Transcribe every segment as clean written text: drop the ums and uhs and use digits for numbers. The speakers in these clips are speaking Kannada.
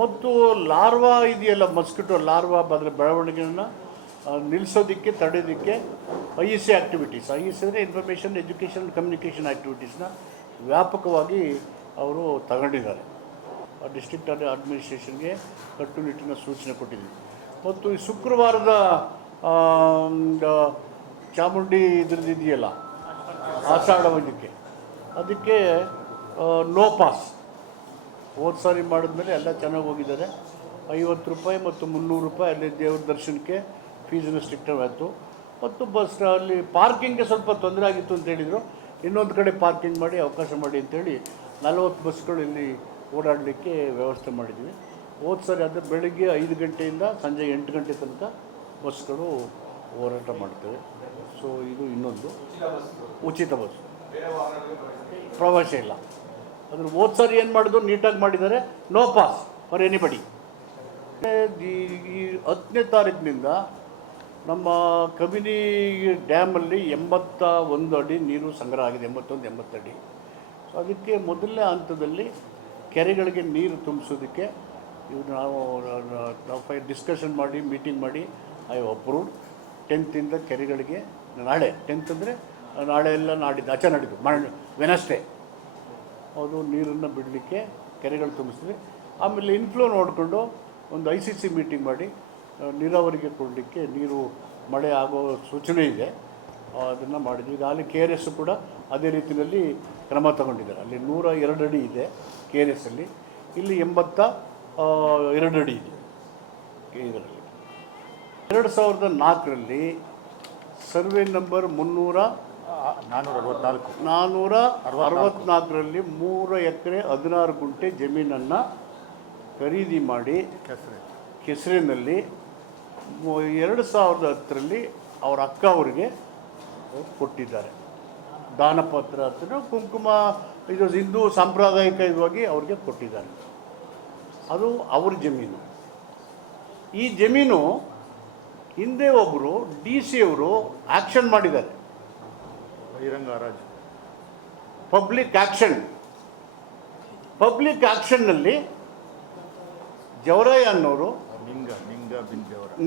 ಮತ್ತು ಲಾರ್ವಾ ಇದೆಯಲ್ಲ, ಮಸ್ಕಿಟೋ ಲಾರ್ವಾ ಬೆಳವಣಿಗೆಯನ್ನು ನಿಲ್ಲಿಸೋದಕ್ಕೆ, ತಡೆಯೋದಕ್ಕೆ IEC ಆ್ಯಕ್ಟಿವಿಟೀಸ್, IEC ಅಂದರೆ ಇನ್ಫಾರ್ಮೇಷನ್ ಎಜುಕೇಷನ್ ಕಮ್ಯುನಿಕೇಷನ್ ಆ್ಯಕ್ಟಿವಿಟೀಸ್ನ ವ್ಯಾಪಕವಾಗಿ ಅವರು ತಗೊಂಡಿದ್ದಾರೆ. ಡಿಸ್ಟ್ರಿಕ್ಟ್ ಅಡ್ಮಿನಿಸ್ಟ್ರೇಷನ್ಗೆ ಕಟ್ಟುನಿಟ್ಟಿನ ಸೂಚನೆ ಕೊಟ್ಟಿದ್ದೀವಿ. ಮತ್ತು ಈ ಶುಕ್ರವಾರದ ಚಾಮುಂಡಿ ಇದರದಿದೆಯಲ್ಲ ಆಷಾಢ ವೈದ್ಯಕ್ಕೆ, ಅದಕ್ಕೆ ನೋ ಪಾಸ್. ಹೋದ ಸಾರಿ ಮಾಡಿದ್ಮೇಲೆ ಎಲ್ಲ ಚೆನ್ನಾಗಿ ಹೋಗಿದ್ದಾರೆ. 50 ರೂಪಾಯಿ ಮತ್ತು 300 ರೂಪಾಯಿ ಅಲ್ಲಿ ದೇವ್ರ ದರ್ಶನಕ್ಕೆ ಫೀಸನ್ನು ಸ್ಟ್ರಿಕ್ಟಾಗಿ ಆಯಿತು. ಮತ್ತು ಬಸ್ ಅಲ್ಲಿ ಪಾರ್ಕಿಂಗ್ಗೆ ಸ್ವಲ್ಪ ತೊಂದರೆ ಆಗಿತ್ತು ಅಂತ ಹೇಳಿದರು. ಇನ್ನೊಂದು ಕಡೆ ಪಾರ್ಕಿಂಗ್ ಮಾಡಿ ಅವಕಾಶ ಮಾಡಿ ಅಂತೇಳಿ 40 ಬಸ್ಗಳು ಇಲ್ಲಿ ಓಡಾಡಲಿಕ್ಕೆ ವ್ಯವಸ್ಥೆ ಮಾಡಿದ್ವಿ. ಹೋದ ಸಾರಿ ಅದು ಬೆಳಗ್ಗೆ 5 ಗಂಟೆಯಿಂದ ಸಂಜೆ 8 ಗಂಟೆ ತನಕ ಬಸ್ಗಳು ಹೋರಾಟ ಮಾಡ್ತೇವೆ. ಸೊ ಇದು ಇನ್ನೊಂದು ಉಚಿತ ಬಸ್, ಪ್ರವಾಸ ಇಲ್ಲ. ಅದ್ರ ಹೋದ ಸಾರಿ ಏನು ಮಾಡಿದ್ರು ನೀಟಾಗಿ ಮಾಡಿದ್ದಾರೆ, ನೋ ಪಾಸ್ ಫಾರ್ ಎನಿಬಡಿ. ಈ 10ನೇ ತಾರೀಕಿನಿಂದ ನಮ್ಮ ಕಬಿನಿ ಡ್ಯಾಮಲ್ಲಿ 81 ಅಡಿ ನೀರು ಸಂಗ್ರಹ ಆಗಿದೆ, 81-80 ಅಡಿ. ಸೊ ಅದಕ್ಕೆ ಮೊದಲನೇ ಹಂತದಲ್ಲಿ ಕೆರೆಗಳಿಗೆ ನೀರು ತುಂಬಿಸೋದಕ್ಕೆ ಇವು ನಾವು ಡಿಸ್ಕಷನ್ ಮಾಡಿ ಮೀಟಿಂಗ್ ಮಾಡಿ ಐ ಅಪ್ರೂವ್ಡ್ 10th ಕೆರೆಗಳಿಗೆ, ನಾಳೆ 10th ಅಂದರೆ ನಾಳೆ ಎಲ್ಲ ನಾಡಿದ್ದು ನಾಡಿದ್ದು ವೆನಸ್ಡೇ ಅದು ನೀರನ್ನು ಬಿಡಲಿಕ್ಕೆ ಕೆರೆಗಳು ತುಂಬಿಸ್ತೀವಿ. ಆಮೇಲೆ ಇನ್ಫ್ಲೋ ನೋಡಿಕೊಂಡು ಒಂದು ICC ಮೀಟಿಂಗ್ ಮಾಡಿ ನೀರಾವರಿಗೆ ಕೊಡಲಿಕ್ಕೆ, ನೀರು ಮಳೆ ಆಗೋ ಸೂಚನೆ ಇದೆ, ಅದನ್ನು ಮಾಡಿದ್ವಿ. ಈಗ ಅಲ್ಲಿ KRS ಕೂಡ ಅದೇ ರೀತಿಯಲ್ಲಿ ಕ್ರಮ ತಗೊಂಡಿದ್ದಾರೆ. ಅಲ್ಲಿ 102 ಅಡಿ ಇದೆ KRS ಅಲ್ಲಿ, ಇಲ್ಲಿ 82 ಅಡಿ ಇದೆ. ಇದರಲ್ಲಿ 2004ರಲ್ಲಿ ಸರ್ವೆ ನಂಬರ್ 464ರಲ್ಲಿ 3 ಎಕರೆ 16 ಗುಂಟೆ ಜಮೀನನ್ನು ಖರೀದಿ ಮಾಡಿ ಕೆಸರಿನಲ್ಲಿ 2010ರಲ್ಲಿ ಅವರ ಅಕ್ಕ ಅವರಿಗೆ ಕೊಟ್ಟಿದ್ದಾರೆ. ದಾನಪತ್ರ ಹತ್ರ ಕುಂಕುಮ, ಇದು ಹಿಂದೂ ಸಾಂಪ್ರದಾಯಿಕವಾಗಿ ಅವ್ರಿಗೆ ಕೊಟ್ಟಿದ್ದಾರೆ. ಅದು ಅವ್ರ ಜಮೀನು. ಈ ಜಮೀನು ಹಿಂದೆ ಒಬ್ಬರು DC ಅವರು ಆ್ಯಕ್ಷನ್ ಮಾಡಿದ್ದಾರೆ, ಬಹಿರಂಗ ಹರಾಜು, ಪಬ್ಲಿಕ್ ಆ್ಯಕ್ಷನ್ನಲ್ಲಿ ಜವರಾಯ ಅನ್ನೋರು,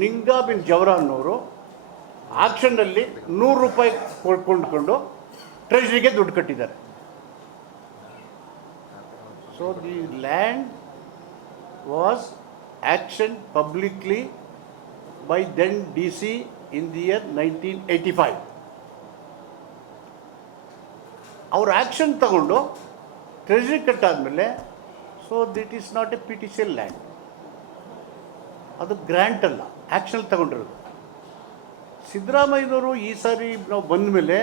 ನಿಂಗಾ ಬಿನ್ ಜವರಾ ಅನ್ನೋರು ಆಕ್ಷನ್ನಲ್ಲಿ 100 ರೂಪಾಯಿ ಕೊಂಡ್ಕೊಂಡು ಟ್ರೆಜರಿಗೆ ದುಡ್ಡು ಕಟ್ಟಿದ್ದಾರೆ. So the land was action publicly by then DC in the year 1985. ಅವ್ರ ಆ್ಯಕ್ಷನ್ ತಗೊಂಡು ಟ್ರೆಜರಿ ಕಟ್ಟಾದಮೇಲೆ, so that is not a PTCL land, ಅದು ಗ್ರ್ಯಾಂಟ್ ಅಲ್ಲ, ಆ್ಯಕ್ಷನ್ ತಗೊಂಡಿರೋದು. ಸಿದ್ದರಾಮಯ್ಯನವರು ಈ ಸಾರಿ ನಾವು ಬಂದ ಮೇಲೆ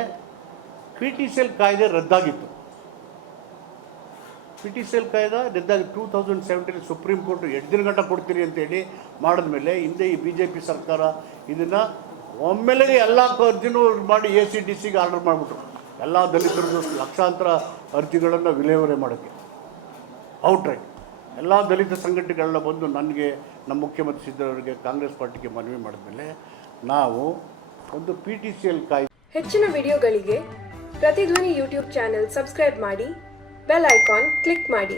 PTCL ಕಾಯ್ದೆ ರದ್ದಾಗಿತ್ತು. PTCL ಕಾಯ್ದೆ ರದ್ದಾಗಿ 2017 ಸುಪ್ರೀಂ ಕೋರ್ಟ್ 2 ದಿನ ಗಂಟೆ ಕೊಡ್ತೀರಿ ಅಂತೇಳಿ ಮಾಡಿದ್ಮೇಲೆ ಹಿಂದೆ ಈ BJP ಸರ್ಕಾರ ಇದನ್ನು ಒಮ್ಮೆಲೆ ಎಲ್ಲ ಅರ್ಜಿನೂ ಮಾಡಿ ACDCಗೆ ಆರ್ಡರ್ ಮಾಡಿಬಿಟ್ರು. ಎಲ್ಲ ದಲಿತರದ್ದು ಲಕ್ಷಾಂತರ ಅರ್ಜಿಗಳನ್ನು ವಿಲೇವಾರಿ ಮಾಡೋಕ್ಕೆ ಔಟ್ರೈಟ್. ಎಲ್ಲ ದಲಿತ ಸಂಘಟನೆಗಳೆಲ್ಲ ಬಂದು ನನಗೆ, ನಮ್ಮ ಮುಖ್ಯಮಂತ್ರಿ ಸಿದ್ದರಾಮಯ್ಯಗೆ, ಕಾಂಗ್ರೆಸ್ ಪಾರ್ಟಿಗೆ ಮನವಿ ಮಾಡಿದ್ಮೇಲೆ ನಾವು ಒಂದು PTCL ಕಾಯ್ದೆ. ಹೆಚ್ಚಿನ ವಿಡಿಯೋಗಳಿಗೆ ಪ್ರತಿಧ್ವನಿ ಯೂಟ್ಯೂಬ್ ಚಾನೆಲ್ ಸಬ್ಸ್ಕ್ರೈಬ್ ಮಾಡಿ, ಬೆಲ್ ಐಕಾನ್ ಕ್ಲಿಕ್ ಮಾಡಿ.